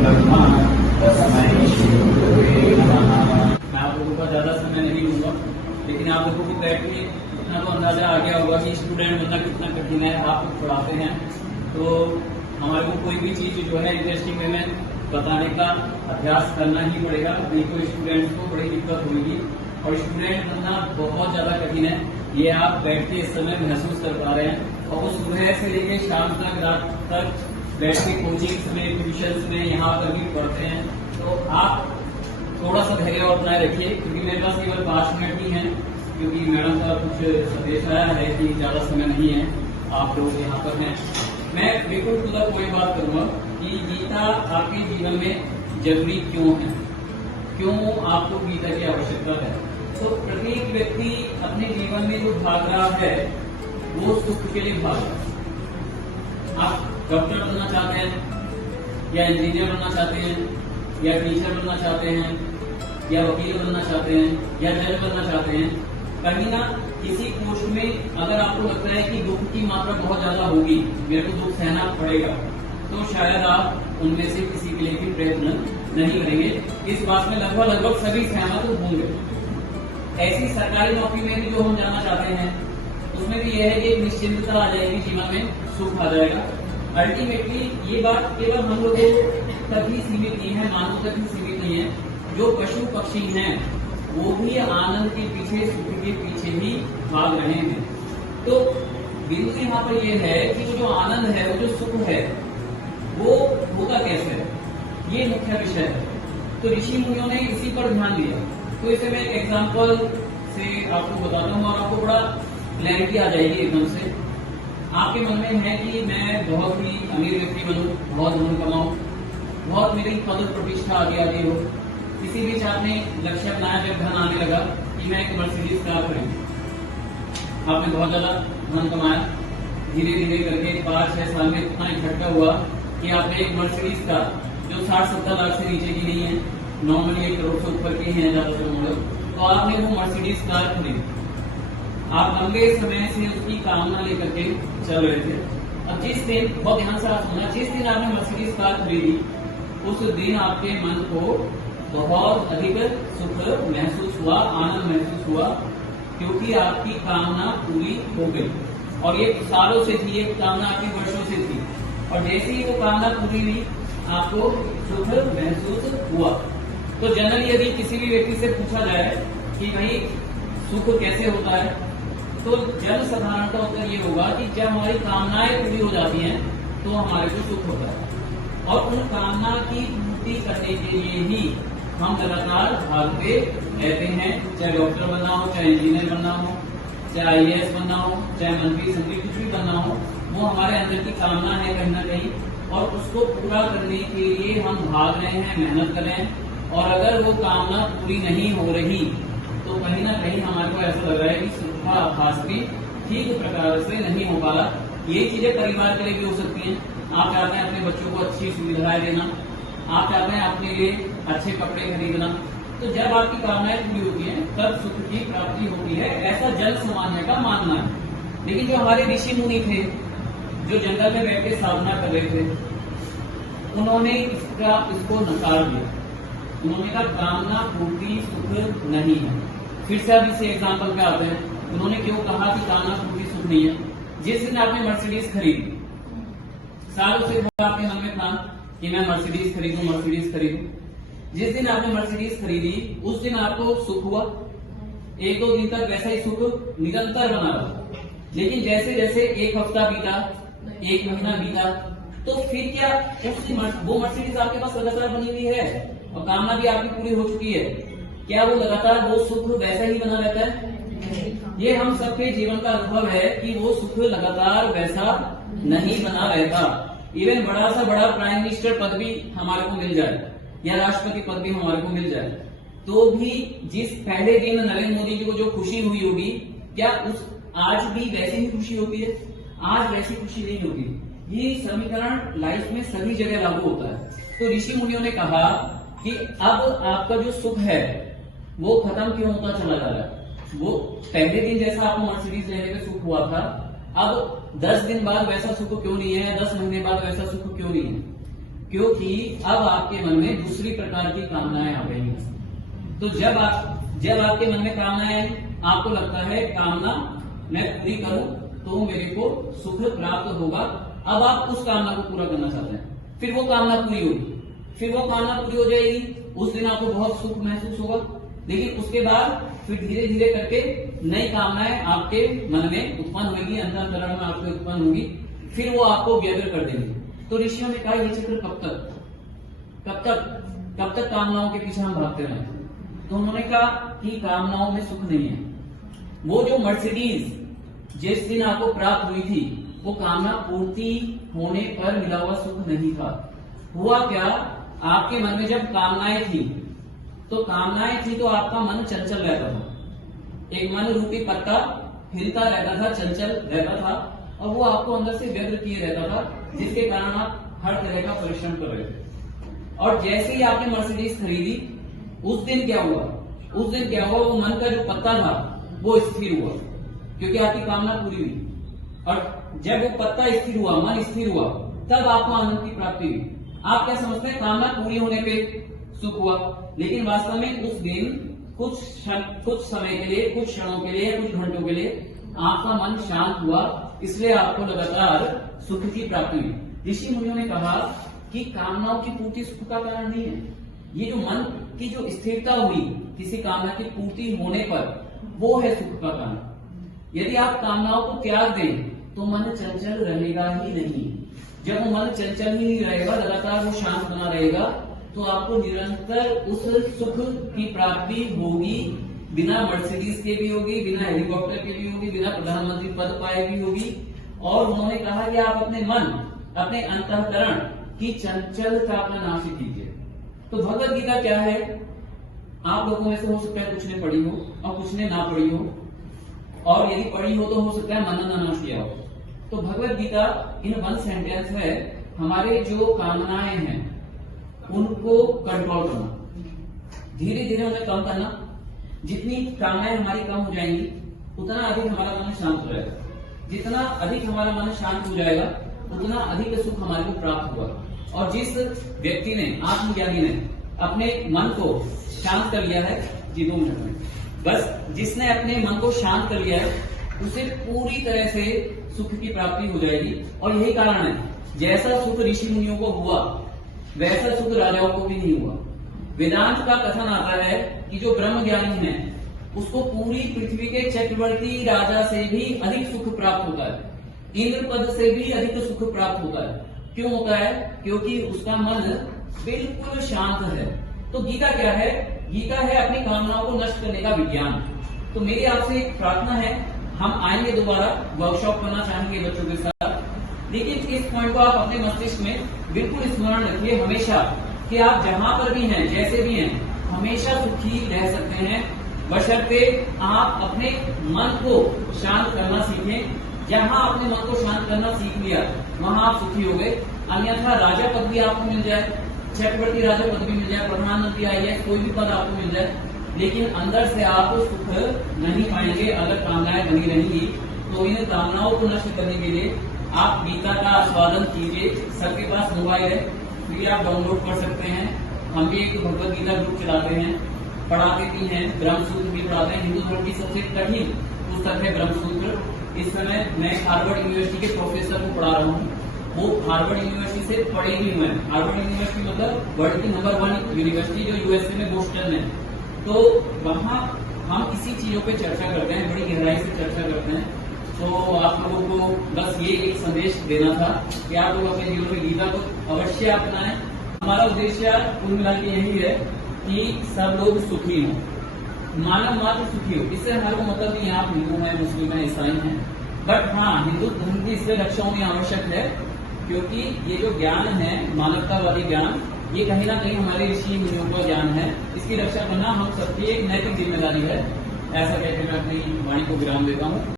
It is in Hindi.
मैं आप लोगों का ज़्यादा समय नहीं लूँगा, लेकिन आप लोगों को बैठ के इतना तो अंदाजा आ गया होगा कि स्टूडेंट बनना कितना कठिन है। आप लोग पढ़ाते हैं तो हमारे को कोई भी चीज़ जो है इंटरेस्टिंग वे में बताने का अभ्यास करना ही पड़ेगा, नहीं तो स्टूडेंट्स को बड़ी दिक्कत होगी। और स्टूडेंट बनना बहुत ज़्यादा कठिन है, ये आप बैठ के इस समय महसूस कर पा रहे हैं। और वो सुबह से लेकर शाम तक, रात तक बैठ के कोचिंग्स में, ट्यूशन्स में, यहाँ पर भी पढ़ते हैं। तो आप थोड़ा सा धैर्य और बनाए रखिए, क्योंकि मेरे पास केवल 5 मिनट ही हैं, क्योंकि मैडम का कुछ संदेश आया है कि ज़्यादा समय नहीं है, आप लोग यहाँ पर हैं। मैं बिल्कुल खुदा कोई बात करूँगा कि गीता आपके जीवन में जरूरी क्यों है, क्यों आपको गीता की आवश्यकता है। तो प्रत्येक व्यक्ति अपने जीवन में जो भाग रहा है वो सुख के लिए भाग रहा है। आप डॉक्टर बनना चाहते हैं, या इंजीनियर बनना चाहते हैं, या टीचर बनना चाहते हैं, या वकील बनना चाहते हैं, या जज बनना चाहते हैं, कहीं ना किसी पोस्ट में अगर आपको लगता है कि दुख की मात्रा बहुत ज्यादा होगी, मेरे को दुख सहना पड़ेगा, तो शायद आप उनमें से किसी के लिए भी प्रयत्न नहीं करेंगे। इस बात में लगभग सभी सहमत होंगे। ऐसी सरकारी नौकरी में भी जो हम जाना चाहते हैं, उसमें भी यह है कि एक निश्चिंतता आ जाएगी, जीवन में सुख आ जाएगा। अल्टीमेटली ये बात केवल हम लोगों तक ही सीमित नहीं है, मानव तक ही सीमित नहीं है। जो पशु पक्षी हैं वो भी आनंद के पीछे, सुख के पीछे ही भाग रहे हैं। तो बिंदु यहाँ पर यह है कि वो जो आनंद है, वो जो सुख है, वो होता कैसे है, ये मुख्य विषय है। तो ऋषि मुनियों ने इसी पर ध्यान दिया। तो इसे मैं एक एग्जाम्पल से आपको बताता हूँ और आपको बड़ा क्लैरिटी आ जाएगी एकदम से। आपके मन में है कि मैं बहुत ही अमीर व्यक्ति बनूं, बहुत धन कमाऊं, बहुत मेरी पद प्रतिष्ठा आगे हो। किसी बीच आपने लक्ष्य बनाया, जब धन आने लगा, कि मैं एक मर्सिडीज कार खरीदूं। आपने बहुत ज्यादा धन कमाया, धीरे धीरे करके 5-6 साल में इतना इकट्ठा हुआ कि आपने एक मर्सिडीज कार जो 60-70 लाख से नीचे की नहीं है, नॉर्मली 1 करोड़ से ऊपर की है ज्यादातर मॉडल, तो आपने वो मर्सिडीज कार खरीदी। आप लंबे समय से उसकी कामना लेकर के चल रहे थे। अब जिस दिन, बहुत ध्यान से आप सुनना, जिस दिन आपने मर्सिडीज कार खरीदी, उस दिन आपके मन को बहुत अधिक सुख महसूस हुआ, आनंद महसूस हुआ, क्योंकि आपकी कामना पूरी हो गई। और ये सालों से थी, ये कामना आपकी वर्षों से थी, और जैसे ही वो कामना पूरी हुई, आपको सुख महसूस हुआ। तो जनरली यदि किसी भी व्यक्ति से पूछा जाए कि भाई सुख कैसे होता है, तो जन साधारणता उत्तर ये होगा कि जब हमारी कामनाएं पूरी हो जाती हैं तो हमारे को सुख होता है। और उन कामना की पूर्ति करने के लिए ही हम लगातार भागते रहते हैं, चाहे डॉक्टर बनना हो, चाहे इंजीनियर बनना हो, चाहे IAS बनना हो, चाहे मंत्री संत्री कुछ भी बनना हो, वो हमारे अंदर की कामना है कहीं ना कहीं, और उसको पूरा करने के लिए हम भाग रहे हैं, मेहनत कर रहे हैं। और अगर वो कामना पूरी नहीं हो रही तो कहीं ना कहीं हमारे को ऐसा लग रहा है कि सुख का आभास भी ठीक प्रकार से नहीं हो पा रहा। ये चीजें परिवार के लिए भी हो सकती हैं। आप चाहते हैं अपने बच्चों को अच्छी सुविधाएं देना, आप चाहते हैं अपने लिए अच्छे कपड़े खरीदना, तो जब आपकी कामनाएं पूरी होती हैं तब सुख की प्राप्ति होती है, ऐसा जन सामान्य का मानना है। लेकिन जो हमारे ऋषि मुनि थे, जो जंगल में बैठ के साधना कर रहे थे, उन्होंने इसको नकार दिया। उन्होंने कहा कामना पूर्ति सुख नहीं है। फिर से अब इसे एग्जाम्पल पे आते हैं। उन्होंने क्यों कहा कि कामना पूर्ति सुख नहीं है? जिस दिन आपने मर्सिडीज खरीदी, सालों से आपके मन में था कि मैं मर्सिडीज खरीदूं। जिस दिन आपने मर्सिडीज खरीदी, उस दिन आपको सुख हुआ। 1-2 दिन तक वैसा ही सुख निरंतर बना रहा। लेकिन जैसे जैसे 1 हफ्ता बीता, 1 महीना बीता, तो फिर क्या वो मर्सिडीज आपके पास लगातार बनी हुई है और कामना भी आपकी पूरी हो चुकी है, क्या वो लगातार वो सुख वैसा ही बना रहता है? ये हम सबके जीवन का अनुभव है कि वो सुख लगातार वैसा नहीं बना रहता। इवन बड़ा सा बड़ा प्राइम मिनिस्टर पद भी हमारे को मिल जाए, या राष्ट्रपति पद भी हमारे को मिल जाए, तो भी जिस पहले दिन नरेंद्र मोदी जी को जो खुशी हुई होगी, क्या उस आज भी वैसी ही खुशी होती है? आज वैसी खुशी नहीं होती। ये समीकरण लाइफ में सभी जगह लागू होता है। तो ऋषि मुनियों ने कहा कि अब आपका जो सुख है वो खत्म क्यों होता चला जा रहा है। वो पहले दिन जैसा आपको मर्सिडीज लेने में सुख हुआ था, अब 10 दिन बाद वैसा सुख क्यों नहीं है, 10 महीने बाद वैसा सुख क्यों नहीं है? क्योंकि अब आपके मन में दूसरी प्रकार की कामनाएं आ गई हैं। तो जब आपके मन में कामनाएं आई, आपको लगता है कामना मैं पूरी करूं तो मेरे को सुख प्राप्त होगा, अब आप उस कामना को पूरा करना चाहते हैं, फिर वो कामना पूरी होगी, फिर वो कामना पूरी हो जाएगी, उस दिन आपको बहुत सुख महसूस होगा, लेकिन उसके बाद फिर धीरे धीरे करके नई कामनाएं आपके मन में उत्पन्न होगी, अंतःकरण में आपको उत्पन्न होगी, फिर वो आपको व्यग्र कर देंगे। तो ऋषियों ने कहा ये चक्र कब तक कामनाओं के पीछे हम भागते रहें। तो उन्होंने कहा कि कामनाओं में सुख नहीं है। वो जो मर्सिडीज जिस दिन आपको प्राप्त हुई थी वो कामना पूर्ति होने पर मिला हुआ सुख नहीं था। हुआ क्या, आपके मन में जब कामनाएं थी तो आपका मन चंचल रहता था, एक मन रूपी पत्ता हिलता रहता था, चंचल रहता था, और वो आपको अंदर से व्यग्र किए रहता था, जिसके कारण आप हर तरह का परिश्रम कर रहे थे। और जैसे ही आपने मर्सिडीज खरीदी, उस दिन क्या हुआ, वो मन का जो पत्ता था वो स्थिर हुआ, क्योंकि आपकी कामना पूरी हुई। और जब वो पत्ता स्थिर हुआ, मन स्थिर हुआ, तब आपको आनंद की प्राप्ति हुई। आप क्या समझते हैं, कामना पूरी होने पे सुख हुआ, लेकिन वास्तव में उस दिन कुछ समय के लिए, कुछ क्षणों के लिए, कुछ घंटों के लिए आपका मन शांत हुआ, इसलिए आपको लगातार सुख की प्राप्ति हुई। ऋषि मुनियों ने कहा कि कामनाओं की पूर्ति सुख का कारण नहीं है, ये जो मन की जो स्थिरता हुई किसी कामना की पूर्ति होने पर, वो है सुख का कारण। यदि आप कामनाओं को त्याग दें तो मन चंचल रहेगा ही नहीं। जब वो मन चंचल ही नहीं रहेगा, लगातार वो शांत बना रहेगा, तो आपको निरंतर उस सुख की प्राप्ति होगी, बिना मर्सिडीज के भी होगी, बिना हेलीकॉप्टर के भी होगी, बिना प्रधानमंत्री पद पाए भी होगी। और उन्होंने कहा कि आप अपने मन, अपने अंतःकरण की चंचलता का नाश कीजिए। तो भगवत गीता क्या है, आप लोगों में से हो सकता है कुछ ने पढ़ी हो और कुछ ने ना पढ़ी हो, और यदि पढ़ी हो तो हो सकता है मनन ना किया हो। तो भगवत गीता इन 1 सेंटेंस है, हमारे जो कामनाएं हैं उनको कंट्रोल करना, धीरे धीरे उन्हें कम करना। जितनी कामनाएं हमारी कम हो जाएंगी उतना अधिक हमारा मन शांत हो जाएगा, जितना अधिक हमारा मन शांत हो जाएगा उतना अधिक सुख हमारे को प्राप्त होगा। और जिस व्यक्ति ने, आत्मज्ञानी ने अपने मन को शांत कर लिया है, जी 2 मिनट में बस, जिसने अपने मन को शांत कर लिया है उसे पूरी तरह से सुख की प्राप्ति हो जाएगी। और यही कारण है, जैसा सुख ऋषि मुनियों को हुआ वैसा सुख राजाओं को भी नहीं हुआ। वेदांत का कथन आता है कि जो ब्रह्म ज्ञानी है उसको पूरी पृथ्वी के चक्रवर्ती राजा से भी अधिक सुख प्राप्त होता है, इंद्र पद से भी अधिक सुख प्राप्त होता है। क्यों होता है, क्योंकि उसका मन बिल्कुल शांत है। तो गीता क्या है, गीता है अपनी कामनाओं को नष्ट करने का विज्ञान। तो मेरी आपसे एक प्रार्थना है, हम आएंगे दोबारा, वर्कशॉप करना चाहेंगे बच्चों के साथ, लेकिन इस पॉइंट को आप अपने मस्तिष्क में बिल्कुल स्मरण रखिए हमेशा, कि आप जहां पर भी हैं, जैसे भी हैं, हमेशा सुखी रह सकते हैं, बशर्ते आप अपने मन को शांत करना सीखें। जहां आपने मन को शांत करना सीख लिया वहां आप सुखी हो गए। अन्यथा राजा पद भी आपको मिल जाए, चक्रवर्ती राजा पद भी मिल जाए, प्रधानमंत्री IAS कोई भी पद आपको मिल जाए, लेकिन अंदर से आप सुख नहीं पाएंगे अगर कामनाएं बनी रहेंगी। तो इन कामनाओं को नष्ट करने के लिए आप गीता का आस्वादन कीजिए। सबके पास मोबाइल है, फिर आप डाउनलोड कर सकते हैं। हम भी एक भगवत गीता ग्रुप चलाते हैं, पढ़ाते भी हैं, ब्रह्मसूत्र भी पढ़ाते हैं। हिंदू धर्म की सबसे कठिन पुस्तक है ब्रह्मसूत्र। इस समय मैं हार्वर्ड यूनिवर्सिटी के प्रोफेसर को पढ़ा रहा हूँ, वो हार्वर्ड यूनिवर्सिटी से पढ़े ही हुए हैं। हार्वर्ड यूनिवर्सिटी मतलब वर्ल्ड की नंबर 1 यूनिवर्सिटी जो USA में बोस्टन है। तो वहाँ हम इसी चीजों पे चर्चा करते हैं, बड़ी गहराई से चर्चा करते हैं। तो आप लोगों को बस ये एक संदेश देना था कि आप लोग अपने जीवन में गीता को अवश्य अपनाएं। हमारा उद्देश्य कुल मिला के यही है कि सब लोग सुखी हों, मानव मात्र सुखी हो। इससे हमारे को मतलब नहीं आप हिंदू हैं, मुस्लिम हैं, ईसाई हैं, बट हाँ हिंदू धर्म की इससे रक्षा होनी आवश्यक है, क्योंकि ये जो ज्ञान है, मानवतावादी ज्ञान, ये कहीं ना कहीं हमारे ऋषि मुनियों का ज्ञान है। इसकी रक्षा करना हम सबकी एक नैतिक जिम्मेदारी है। ऐसा कहकर मैं अपनी वाणी को विराम देता हूँ।